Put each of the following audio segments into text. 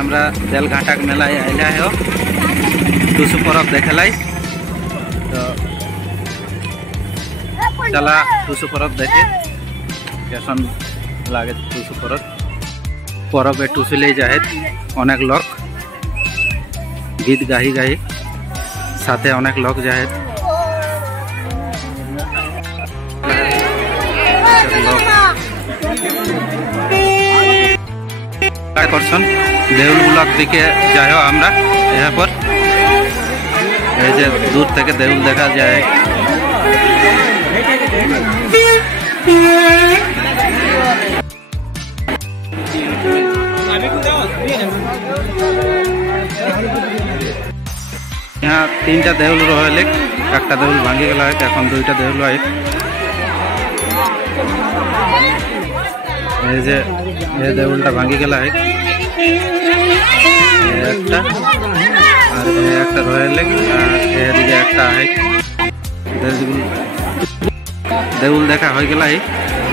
আমরা বেলঘাটাক মেলায় আইলা हो টুসু পরব দেখালাই তো চলা টুসু পরব দেখে কেমন লাগে টুসু পরব পরবে টুসু ले जाए অনেক লোক गीत गाही गाही साथे अनेक लोक जाए करछन देउल ब्लॉक दिके जाए আমরা यहाँ पर এই যে दूर থেকে देउल देखा जाए यहाँ 3टा देउल रहे एक देउल भांगी गला है এখন 2टा देउल है ये देउलटा भांगी गला है একটা রয়েলে এদিকে একটা है देउल देखा हो गला है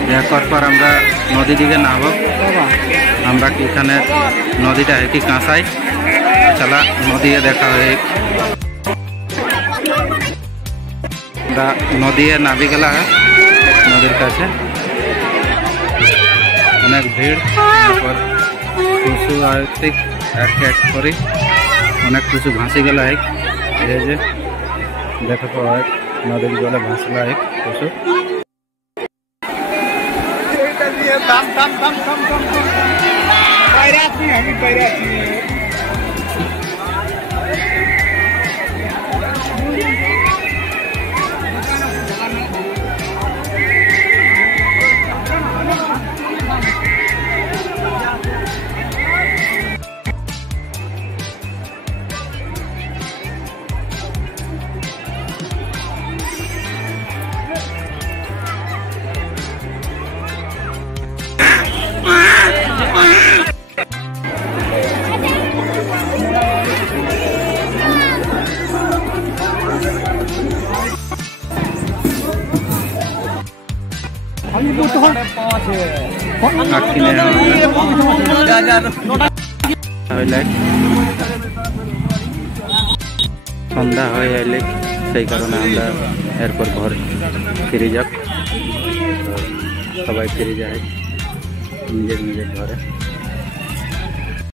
দেখার পর আমরা নদী দিকে নামব আমরা এখানে নদীটা है कि কাঁসাই चला नदी देखा है नदी नाबी गला है नदी काছে अनेक भीड़ टुसु आर्थिक एक करी अनेक टुसु भासी गला है देखा पड़ा है नदी जले भासला है टुसु सन्ध्या हईले से कारण एरपर घर फिरे जा सबाई फिरे जाए निजे निजे घरे।